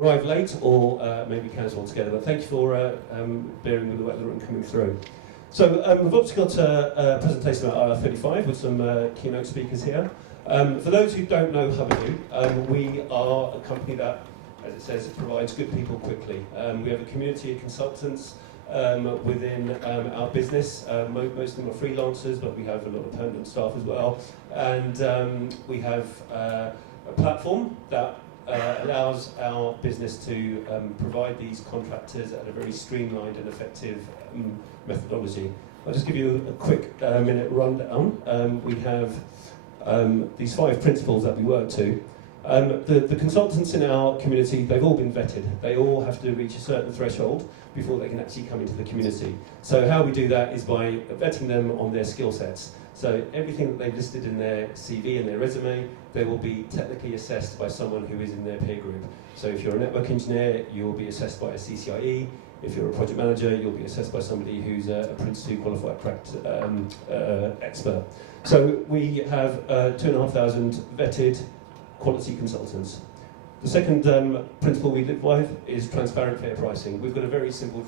arrive late or maybe cancel altogether, but thank you for bearing with the weather and coming through. So we've obviously got a presentation about IR35 with some keynote speakers here. For those who don't know Hubadoo, we are a company that, as it says, provides good people quickly. We have a community of consultants within our business. Most of them are freelancers, but we have a lot of permanent staff as well. And we have a platform that allows our business to provide these contractors at a very streamlined and effective methodology. I'll just give you a quick minute rundown. We have these 5 principles that we work to. The consultants in our community, they've all been vetted. They all have to reach a certain threshold before they can actually come into the community. So how we do that is by vetting them on their skill sets. So everything that they've listed in their CV and their resume, they will be technically assessed by someone who is in their peer group. So if you're a network engineer, you'll be assessed by a CCIE. If you're a project manager, you'll be assessed by somebody who's a Prince 2 qualified expert. So we have 2,500 vetted quality consultants. The second principle we live by is transparent fair pricing. We've got a very simple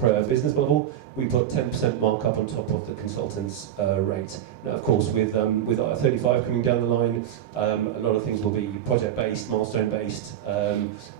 business model. We put 10% markup on top of the consultant's rate. Now, of course, with IR35 coming down the line, a lot of things will be project-based, milestone-based,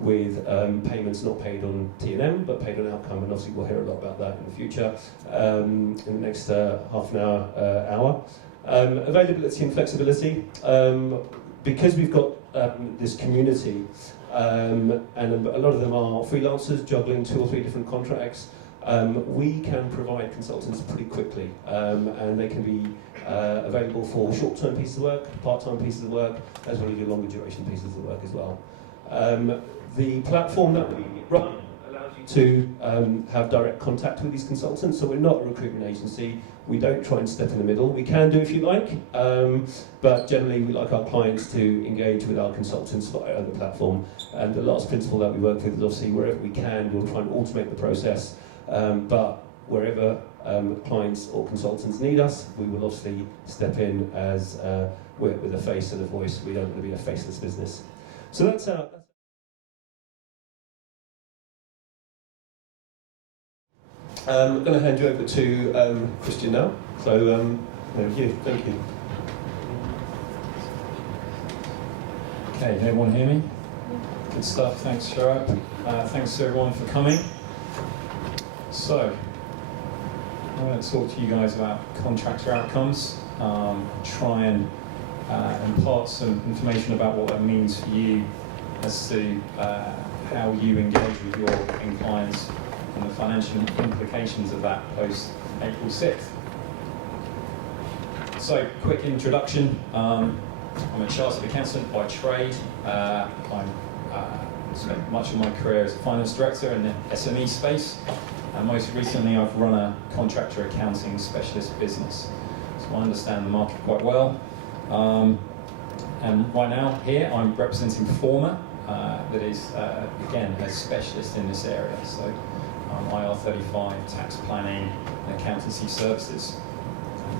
with payments not paid on T&M, but paid on outcome, and obviously we'll hear a lot about that in the future, in the next half an hour. Availability and flexibility. Because we've got this community, and a lot of them are freelancers juggling 2 or 3 different contracts, we can provide consultants pretty quickly, and they can be available for short-term pieces of work, part-time pieces of work, as well as your longer duration pieces of work as well. The platform that we run allows you to have direct contact with these consultants, so we're not a recruitment agency. We don't try and step in the middle. We can do if you like, but generally we like our clients to engage with our consultants via the platform. And the last principle that we work with is obviously wherever we can, we'll try and automate the process, but wherever clients or consultants need us, we will obviously step in as with a face and a voice. We don't want to be a faceless business. So that's our... I'm going to hand you over to Christian now. So, over to you. Thank you. Okay, can everyone hear me? Good stuff. Thanks, Sharab. Thanks to everyone for coming. So, I'm going to talk to you guys about contractor outcomes. Try and impart some information about what that means for you as to how you engage with your end clients and the financial implications of that post April 6th. So, quick introduction. I'm a chartered accountant by trade. I've spent much of my career as a finance director in the SME space, and most recently I've run a contractor accounting specialist business. So I understand the market quite well. And right now here I'm representing Forma, that is again a specialist in this area. So IR35, tax planning, and accountancy services.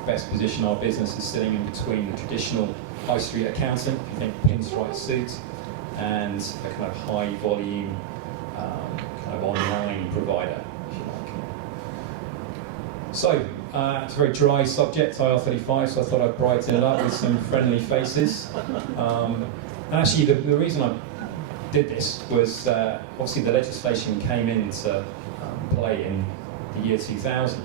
The best position our business is sitting in between the traditional high street accountant, if you think pinstripe suit, and a kind of high volume, kind of online provider, if you like. So, it's a very dry subject, IR35, so I thought I'd brighten it up with some friendly faces. And actually, the reason I did this was obviously the legislation came into play in the year 2000,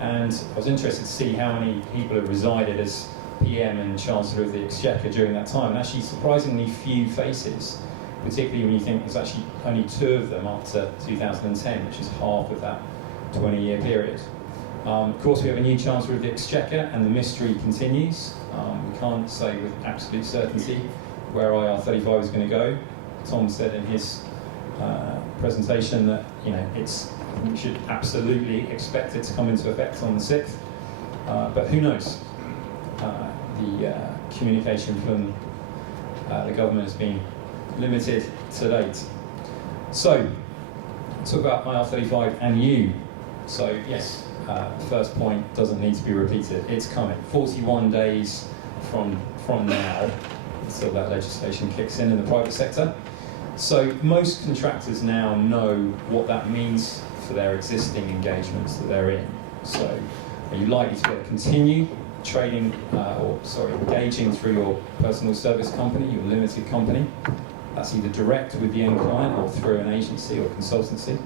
and I was interested to see how many people had resided as PM and Chancellor of the Exchequer during that time, and actually surprisingly few faces, particularly when you think there's actually only 2 of them up to 2010, which is half of that 20-year period. Of course, we have a new Chancellor of the Exchequer, and the mystery continues. We can't say with absolute certainty where IR35 is going to go. Tom said in his presentation that we should absolutely expect it to come into effect on the 6th, but who knows? The communication from the government has been limited to date. So, talk about IR35 and you. So yes, the first point doesn't need to be repeated. It's coming. 41 days from now until that legislation kicks in the private sector. So most contractors now know what that means for their existing engagements that they're in. So are you likely to be able to continue trading, engaging through your personal service company, your limited company? That's either direct with the end client or through an agency or consultancy.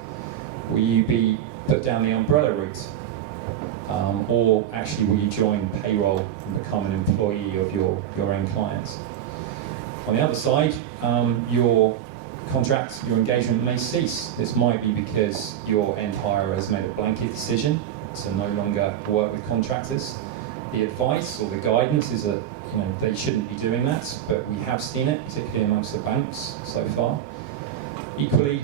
Will you be put down the umbrella route? Or actually will you join payroll and become an employee of your end clients? On the other side, your contract, your engagement may cease. This might be because your end hirer has made a blanket decision to no longer work with contractors. The advice or the guidance is that they shouldn't be doing that, but we have seen it, particularly amongst the banks so far. Equally,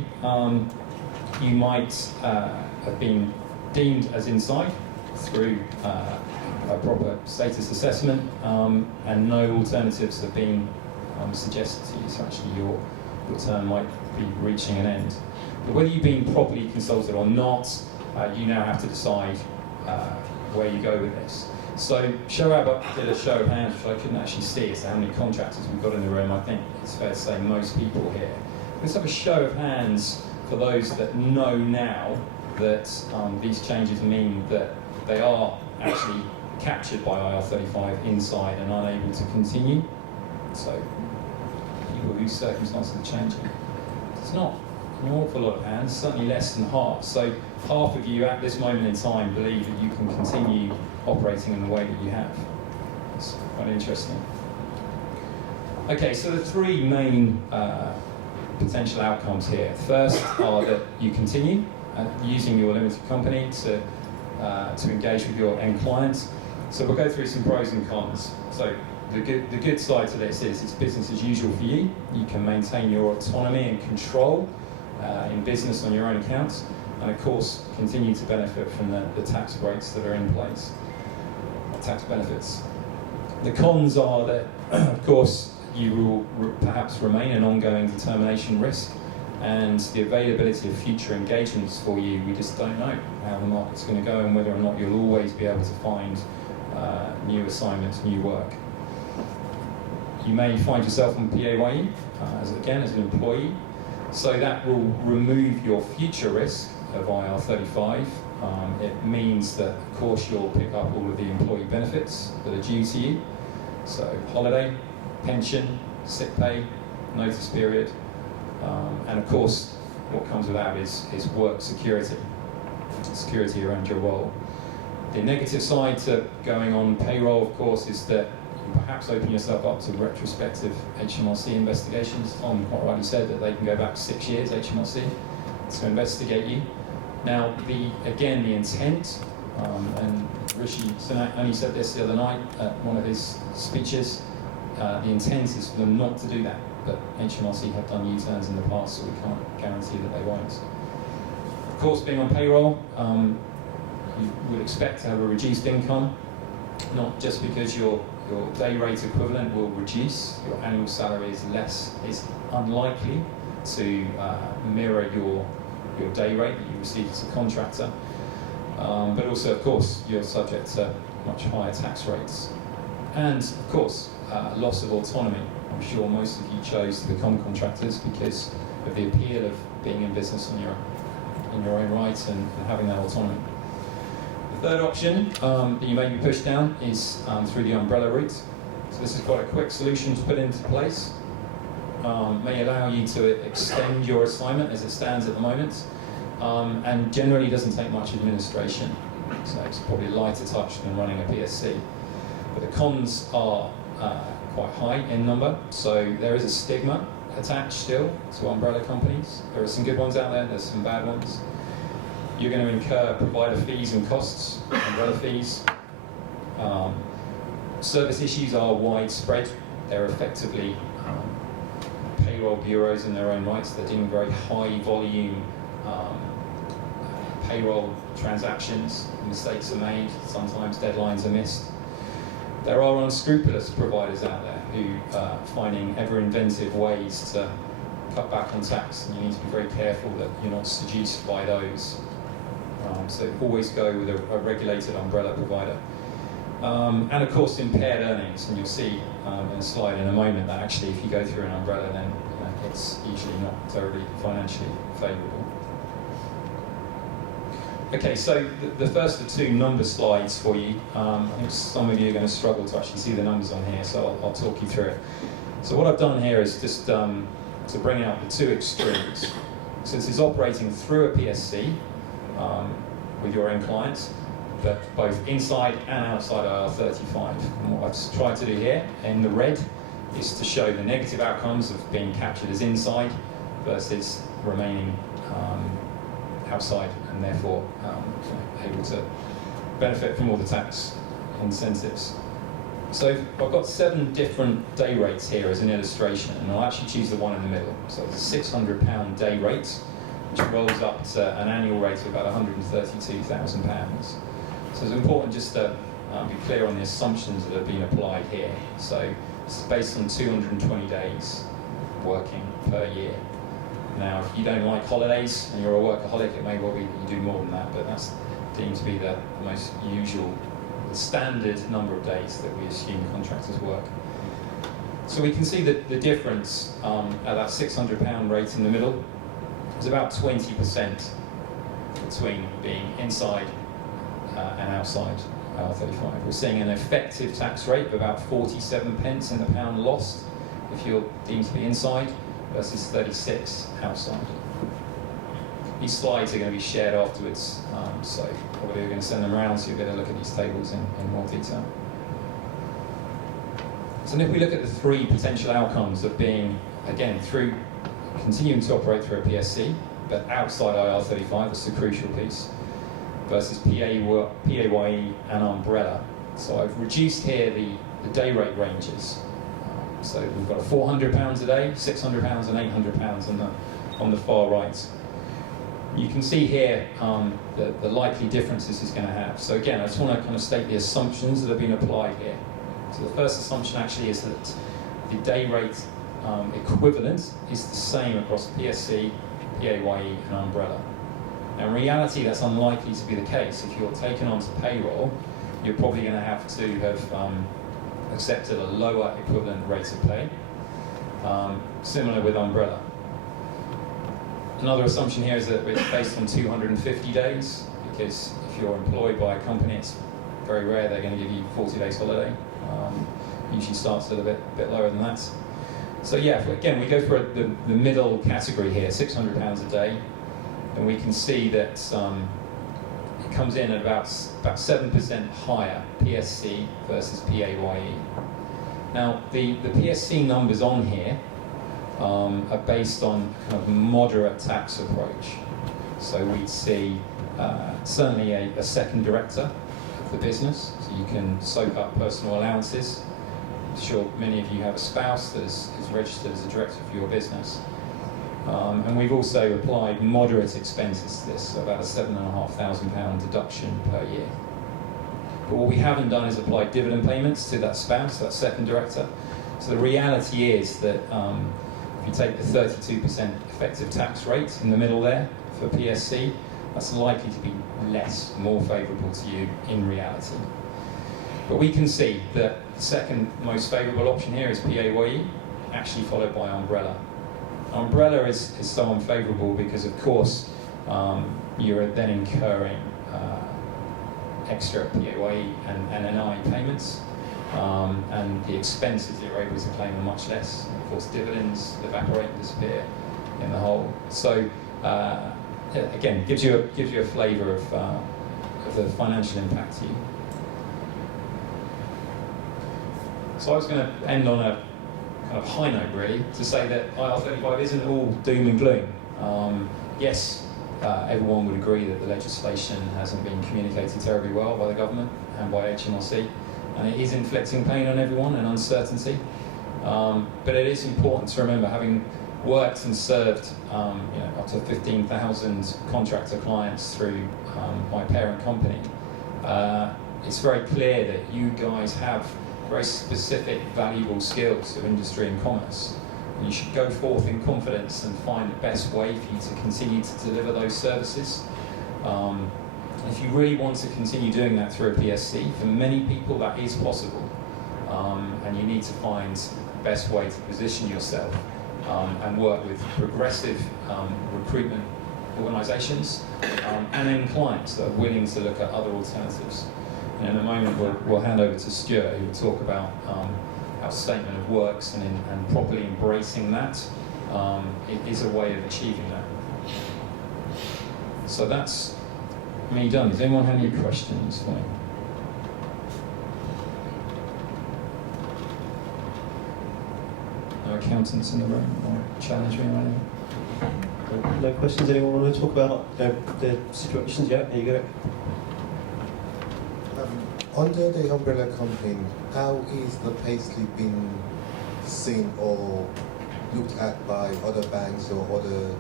you might have been deemed as inside through a proper status assessment, and no alternatives have been suggested to you, so actually your term might be reaching an end. But whether you've been properly consulted or not, you now have to decide where you go with this. So Shoaib did a show of hands, which I couldn't actually see, as to how many contractors we've got in the room. I think it's fair to say most people here. Let's have a show of hands for those that know now that these changes mean that they are actually captured by IR35 inside and unable to continue. So people whose circumstances are changing. It's not an awful lot of hands, certainly less than half. So half of you at this moment in time believe that you can continue operating in the way that you have. It's quite interesting. Okay, so the three main potential outcomes here. First are that you continue using your limited company to engage with your end clients. So we'll go through some pros and cons. So the good side to this is it's business as usual for you. You can maintain your autonomy and control in business on your own accounts, and of course continue to benefit from the tax breaks that are in place, tax benefits. The cons are that, of course, you will perhaps remain an ongoing determination risk, and the availability of future engagements for you, we just don't know how the market's going to go and whether or not you'll always be able to find new assignments, new work. You may find yourself on PAYE, as an employee, so that will remove your future risk of IR35. It means that, of course, you'll pick up all of the employee benefits that are due to you, so holiday, pension, sick pay, notice period, and of course what comes with that is work security around your role. The negative side to going on payroll, of course, is that you perhaps open yourself up to retrospective HMRC investigations. Tom quite rightly said that they can go back 6 years, HMRC, to investigate you. Now, the intent, and Rishi Sunak only said this the other night at one of his speeches, the intent is for them not to do that, but HMRC have done U-turns in the past, so we can't guarantee that they won't. Of course, being on payroll, you would expect to have a reduced income, not just because your day rate equivalent will reduce, your annual salary is unlikely to mirror your day rate that you receive as a contractor, but also, of course, you're subject to much higher tax rates. And, of course, loss of autonomy. I'm sure most of you chose to become contractors because of the appeal of being in business in your own right and having that autonomy. The third option that you may be pushed down is through the umbrella route. So this is quite a quick solution to put into place. May allow you to extend your assignment as it stands at the moment, and generally doesn't take much administration. So it's probably lighter touch than running a PSC. But the cons are quite high in number, so there is a stigma attached still to umbrella companies. There are some good ones out there, there's some bad ones. You're going to incur provider fees and costs, umbrella fees. Service issues are widespread. They're effectively payroll bureaus in their own rights. They're doing very high volume payroll transactions. Mistakes are made, sometimes deadlines are missed. There are unscrupulous providers out there who are finding ever inventive ways to cut back on tax, and you need to be very careful that you're not seduced by those. So always go with a regulated umbrella provider. And of course impaired earnings, and you'll see in a slide in a moment that actually if you go through an umbrella then it's usually not terribly financially favourable. Okay, so the first of two number slides for you. I think some of you are going to struggle to actually see the numbers on here, so I'll talk you through it. So what I've done here is just to bring out the two extremes. So this is operating through a PSC with your end clients, but both inside and outside IR35. And what I've tried to do here in the red is to show the negative outcomes of being captured as inside versus remaining outside, and therefore able to benefit from all the tax incentives. So I've got 7 different day rates here as an illustration, and I'll actually choose the one in the middle. So it's a £600 day rate, which rolls up to an annual rate of about £132,000. So it's important just to be clear on the assumptions that have been applied here. So it's based on 220 days working per year. Now, if you don't like holidays and you're a workaholic, it may well be that you do more than that, but that's deemed to be the most usual, the standard number of days that we assume contractors work. So we can see that the difference at that £600 rate in the middle is about 20% between being inside and outside IR35. We're seeing an effective tax rate of about 47 pence in the pound lost if you're deemed to be inside, versus 36 outside. These slides are going to be shared afterwards, so probably we're going to send them around so you'll get a look at these tables in more detail. So if we look at the 3 potential outcomes of being, again, continuing to operate through a PSC, but outside IR35, that's the crucial piece, versus PAYE and umbrella. So I've reduced here the day rate ranges. So we've got a £400 a day, £600 and £800 on the far right. You can see here the likely differences is going to have. So again, I just want to kind of state the assumptions that have been applied here. So the first assumption actually is that the day rate equivalent is the same across PSC, PAYE and umbrella. Now in reality, that's unlikely to be the case. If you're taken onto payroll, you're probably going to have accepted a lower equivalent rate of pay, similar with umbrella. Another assumption here is that it's based on 250 days, because if you're employed by a company, it's very rare they're going to give you 40 days holiday. Usually starts a little bit lower than that. So yeah, again, we go for the middle category here, £600 a day, and we can see that it comes in at about 7% higher PSC versus PAYE. Now, the PSC numbers on here are based on a kind of moderate tax approach. So we'd see certainly a second director of the business, so you can soak up personal allowances. I'm sure many of you have a spouse that is registered as a director for your business. And we've also applied moderate expenses to this, so about a £7,500 deduction per year. But what we haven't done is applied dividend payments to that spouse, that second director. So the reality is that if you take the 32% effective tax rate in the middle there for PSC, that's likely to be more favourable to you in reality. But we can see that the second most favourable option here is PAYE, actually followed by umbrella. Umbrella is so unfavourable because, of course, you're then incurring extra PAYE and NI payments, and the expenses that you're able to claim are much less. Of course, dividends evaporate and disappear in the whole. So, again, gives you a flavour of the financial impact to you. So I was going to end on a kind of high note, really, to say that IR35 isn't all doom and gloom. Yes, everyone would agree that the legislation hasn't been communicated terribly well by the government and by HMRC, and it is inflicting pain on everyone and uncertainty. But it is important to remember, having worked and served up to 15,000 contractor clients through my parent company, it's very clear that you guys have very specific, valuable skills of industry and commerce. And you should go forth in confidence and find the best way for you to continue to deliver those services. If you really want to continue doing that through a PSC, for many people that is possible. And you need to find the best way to position yourself and work with progressive recruitment organisations and then clients that are willing to look at other alternatives. And in a moment, we'll hand over to Stuart, who will talk about how statement of works and properly embracing that is a way of achieving that. So that's me done. Does anyone have any questions for me? No accountants in the room or challenge me or anything? No questions? Anyone want to talk about their situations? Yeah, there you go. Under the umbrella company, how is the payslip being seen or looked at by other banks or other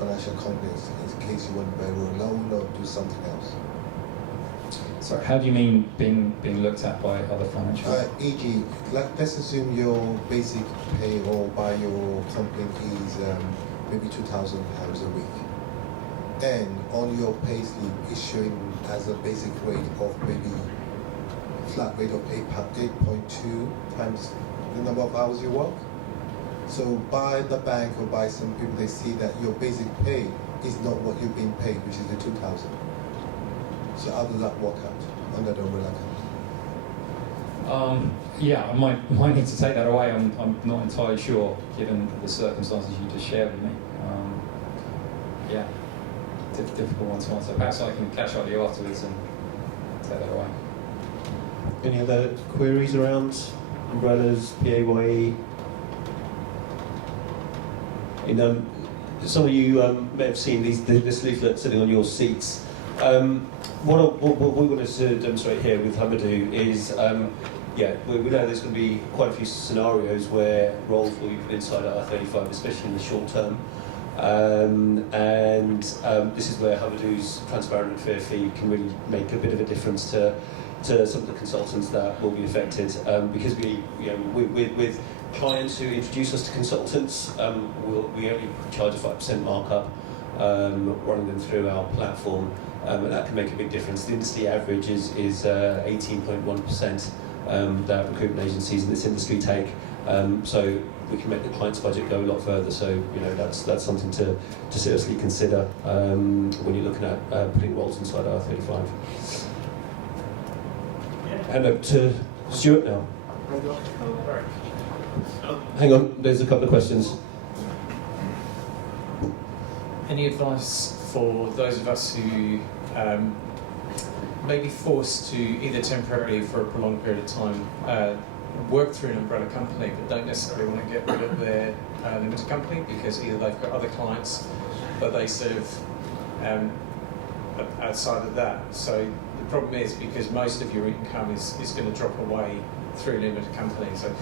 financial companies in case you want to borrow a loan or do something else? Sorry, how do you mean being looked at by other financial? E.g., let's assume your basic pay or by your company is maybe £2,000 a week, and on your payslip is showing as a basic rate of maybe flat rate of 8.2 times the number of hours you work. So by the bank or by some people, they see that your basic pay is not what you're being paid, which is the 2,000. So how does that work out under the umbrella company? Yeah, I might need to take that away. I'm not entirely sure, given the circumstances you just shared with me. Yeah, difficult one to answer. Perhaps I can catch up with you afterwards and take that away. Any other queries around umbrellas, PAYE? Some of you may have seen this leaflet sitting on your seats. What we want to demonstrate here with Hamadou is, we know there's going to be quite a few scenarios where roles will be put inside IR35, especially in the short term. This is where Hamadou's transparent and fair fee can really make a bit of a difference to some of the consultants that will be affected, because with clients who introduce us to consultants, we only charge a 5% markup running them through our platform, and that can make a big difference. The industry average is 18.1% that recruitment agencies in this industry take, so we can make the client's budget go a lot further. So that's something to seriously consider when you're looking at putting roles inside IR35. Hand over to Stuart now. Hang on, there's a couple of questions. Any advice for those of us who may be forced to either temporarily for a prolonged period of time work through an umbrella company but don't necessarily want to get rid of their limited company because either they've got other clients but they serve outside of that? So the problem is, because most of your income is going to drop away through limited company. So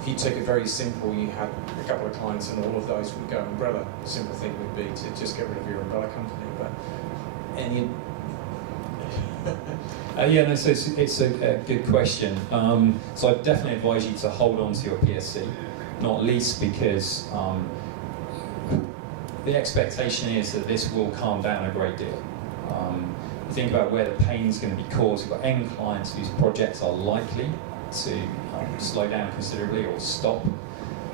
if you took it very simple, you had a couple of clients and all of those would go umbrella, simple thing would be to just get rid of your umbrella company. But any so it's a good question. So I definitely advise you to hold on to your PSC, not least because the expectation is that this will calm down a great deal. You think about where the pain is going to be caused. We've got end clients whose projects are likely to slow down considerably or stop,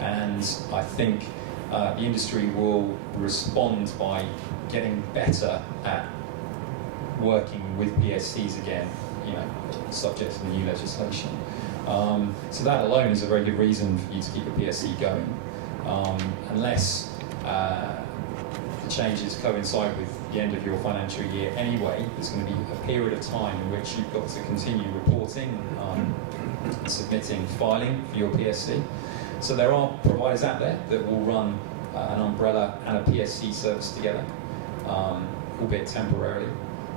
and I think the industry will respond by getting better at working with PSCs again, subject to the new legislation. So that alone is a very good reason for you to keep a PSC going, unless the changes coincide with the end of your financial year anyway. There's going to be a period of time in which you've got to continue reporting, submitting, filing for your PSC. So there are providers out there that will run an umbrella and a PSC service together, albeit temporarily.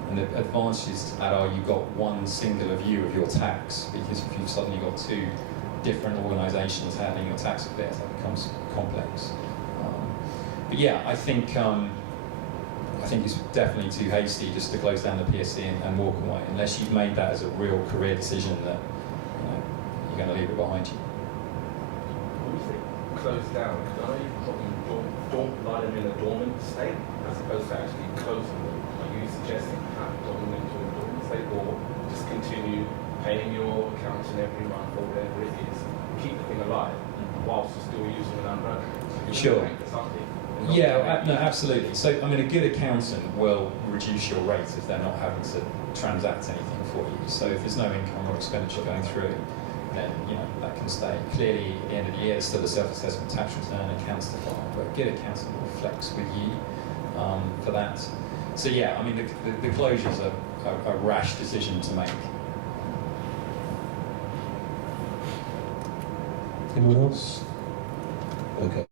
And the advantages to that are you've got one singular view of your tax, because if you've suddenly got two different organisations handling your tax affairs, that becomes complex. But yeah, I think it's definitely too hasty just to close down the PSC and walk away, unless you've made that as a real career decision that you're going to leave it behind you. When you say close down, because I know you probably don't lie them in a dormant state as opposed to actually closing them. Are you suggesting have them into a dormant state, or just continue paying your accountant every month or whatever it is, keep the thing alive whilst you're still using an umbrella? Sure. Bank or something. And not Yeah, make no, use- absolutely. So, I mean, a good accountant will reduce your rate if they're not having to transact anything for you. So if there's no income or expenditure going through, then, you know, that can stay. Clearly, at the end of the year, it's still a self-assessment tax return, accounts to file, but a good accountant will flex with you for that. So yeah, I mean, the closure's a rash decision to make. Anyone else? Okay.